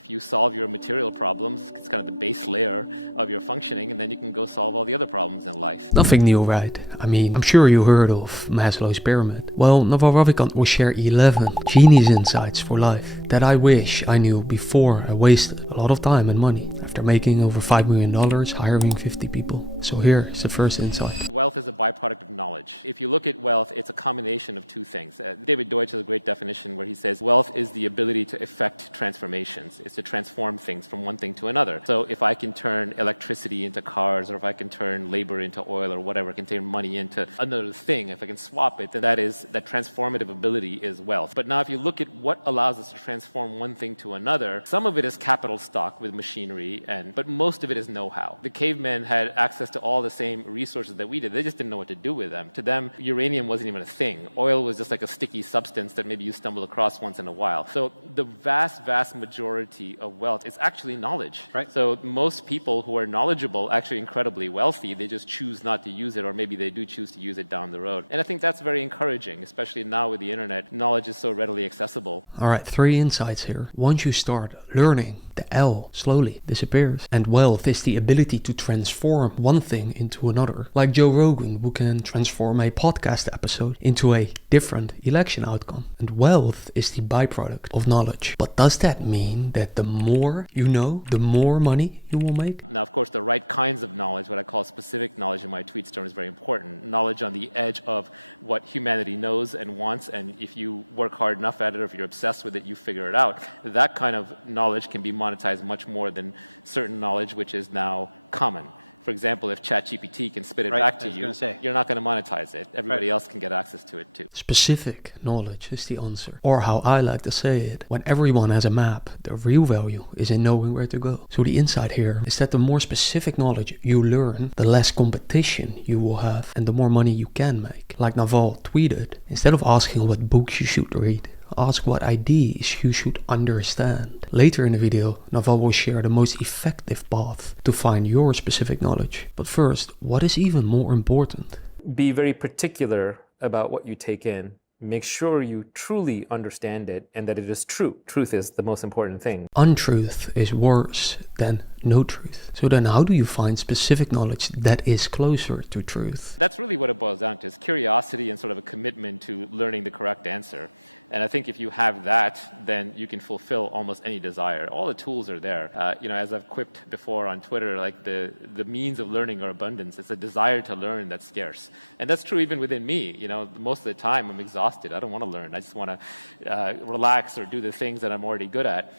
if you solve your material problems, it's kind of the base layer of your functioning, and then you can go solve all the other problems in life. Nothing new, right? I mean, I'm sure you heard of Maslow's pyramid. Well, Naval Ravikant will share 11 genius insights for life that I wish I knew before I wasted a lot of time and money after making over $5 million hiring 50 people. So here's the first insight. Wealth is a byproduct of knowledge. If you look at wealth, it's a combination of two things. David Deutsch has a great definition where he says wealth is the ability to effect transformations. It's to transform things from one thing to another. So if I can turn electricity into cars, or if I can turn labor into oil, or whatever, I can turn money into another thing, if I can swap it, then that transformative ability is wealth. But now if you look at what allows us to transform one thing to another, some of it is capital stock with machinery, but most of it is know-how. The cavemen had access to all the same resources that we did. They just didn't know what to do with them. To them, uranium wasn't even a thing. Oil was just like a sticky substance that maybe you stumble across once in a while. So the vast, vast majority of wealth is actually knowledge. Right. So most people who are knowledgeable, actually incredibly wealthy, they just choose not to use it, or maybe they do choose to use it down the road. And I think that's very encouraging, especially now with the internet. Knowledge is so readily accessible. All right, 3 insights here. Once you start learning, the L slowly disappears. And wealth is the ability to transform one thing into another. Like Joe Rogan, who can transform a podcast episode into a different election outcome. And wealth is the byproduct of knowledge. But does that mean that the more you know, the more money you will make? Now, of course, the right kinds of knowledge, what I call specific knowledge in my tweet storm, is very important. Knowledge on the edge of what humanity knows and wants, and if you work hard enough at it, or if you're obsessed with it, you figure it out. That kind of knowledge can be monetized much more than certain knowledge which is now common. For example, if ChatGPT can spit it back to you, you're not going to monetize it. Everybody else can get access to it too. Specific knowledge is the answer. Or how I like to say it, when everyone has a map, the real value is in knowing where to go. So the insight here is that the more specific knowledge you learn, the less competition you will have and the more money you can make. Like Naval tweeted, instead of asking what books you should read, ask what ideas you should understand. Later in the video, Naval will share the most effective path to find your specific knowledge. But first, what is even more important? Be very particular about what you take in. Make sure you truly understand it and that it is true. Truth is the most important thing. Untruth is worse than no truth. So then how do you find specific knowledge that is closer to truth? That's really what it boils down to, is curiosity and sort of a commitment to learning the correct answer. And I think if you have that, then you can fulfill almost any desire. All the tools are there. As I've quipped before on Twitter, like the means of learning are abundance. It's a desire to learn that's scarce. And that's true even within me. Most of the time I'm exhausted. I don't want to learn. I just want to relax or do the things that I'm already good at.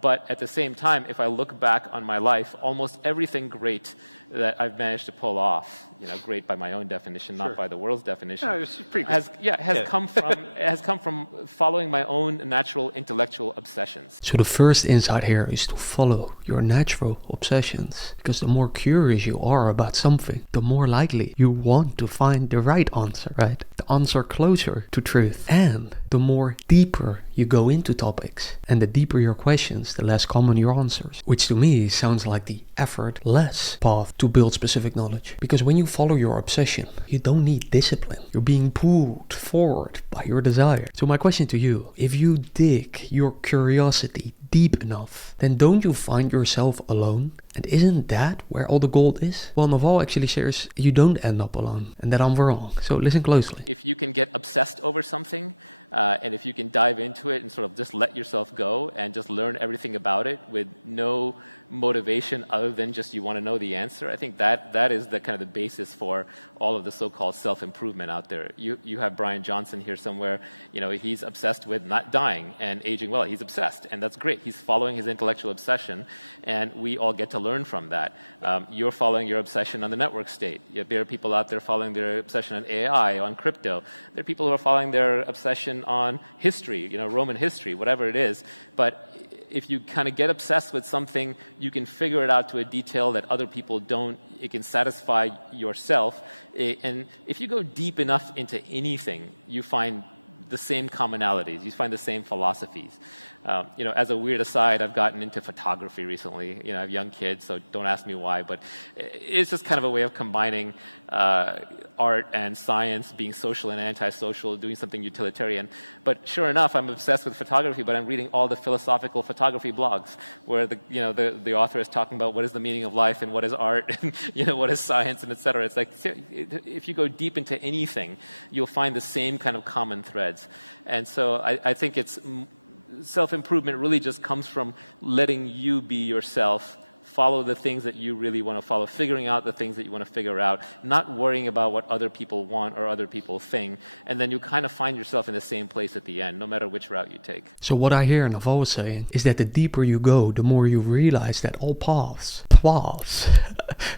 But at the same time, if I look back on my life, almost everything great that I've managed to pull off, great by my own definition, not by the world's definition, it's pretty good. has come from following my own natural intellectual obsessions. So the first insight here is to follow your natural obsessions. Because the more curious you are about something, the more likely you want to find the right answer, right? The answer closer to truth. And the more deeper you go into topics, and the deeper your questions, the less common your answers. Which to me sounds like the effortless path to build specific knowledge. Because when you follow your obsession, you don't need discipline. You're being pulled forward by your desire. So my question to you, if you dig your curiosity deep enough, then don't you find yourself alone? And isn't that where all the gold is? Well, Naval actually shares you don't end up alone, and that I'm wrong. So listen closely. If you can get obsessed over something, and if you can dive into it and sort of just let yourself go and just learn everything about it with no motivation other than just you want to know the answer, I think that is the kind of the basis for all of the so-called self-improvement out there. You have Brian Johnson here somewhere. He's obsessed with not dying and aging well. He's obsessed, and that's great. He's following his intellectual obsession, and we all get to learn from that. You're following your obsession on the network state. There are people out there following their obsession on AI, on crypto. There are people who are following their obsession on history, Roman history, whatever it is. But if you kind of get obsessed with something, you can figure it out to a detail that other people don't. It can satisfy yourself. And if you go deep enough into anything, you find the same commonalities. You find the same philosophies. As a weird aside, I've gotten into photography recently. I have young kids, so don't ask me why, but it's just kind of a way of combining art and science, being social and antisocial, doing something utilitarian. But sure enough, I'm obsessed with photography, but I'm reading all the philosophical photography blogs where the author is talking about what is the meaning of life and what is art and what is science and etc. It's like if you go deep into anything, you'll find the same kind of common threads. And so I think it's self-improvement really just comes from letting you be yourself, follow the things that you really want to follow, figuring out the things that you want to figure out, not worrying about what other people want or other people think, and then you kind of find yourself in the same place at the end, no matter which route you take. So what I hear Naval saying is that the deeper you go, the more you realize that all paths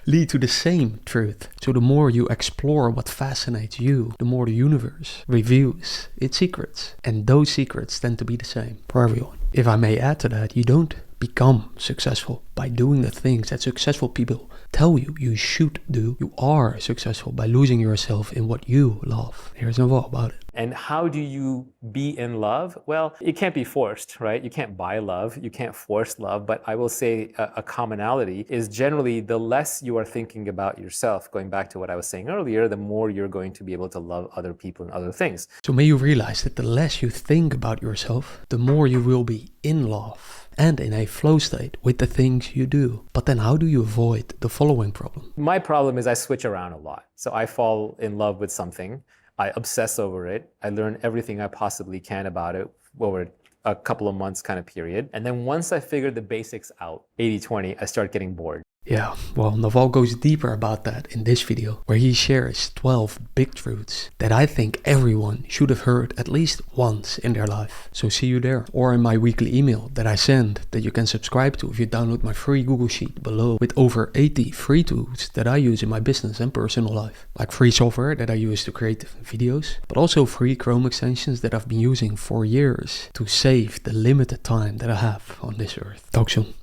lead to the same truth. So the more you explore what fascinates you, the more the universe reveals its secrets. And those secrets tend to be the same for everyone. If I may add to that, you don't become successful by doing the things that successful people tell you you should do. You are successful by losing yourself in what you love. Here's Naval about it. And how do you be in love? Well, it can't be forced, right? You can't buy love, you can't force love, but I will say a commonality is generally the less you are thinking about yourself, going back to what I was saying earlier, the more you're going to be able to love other people and other things. So may you realize that the less you think about yourself, the more you will be in love and in a flow state with the things you do. But then how do you avoid the following problem? My problem is I switch around a lot. So I fall in love with something, I obsess over it, I learn everything I possibly can about it over a couple of months kind of period. And then once I figure the basics out, 80-20, I start getting bored. Yeah, well, Naval goes deeper about that in this video, where he shares 12 big truths that I think everyone should have heard at least once in their life. So see you there, or in my weekly email that I send that you can subscribe to if you download my free Google Sheet below, with over 80 free tools that I use in my business and personal life. Like free software that I use to create videos, but also free Chrome extensions that I've been using for years to save the limited time that I have on this earth. Talk soon.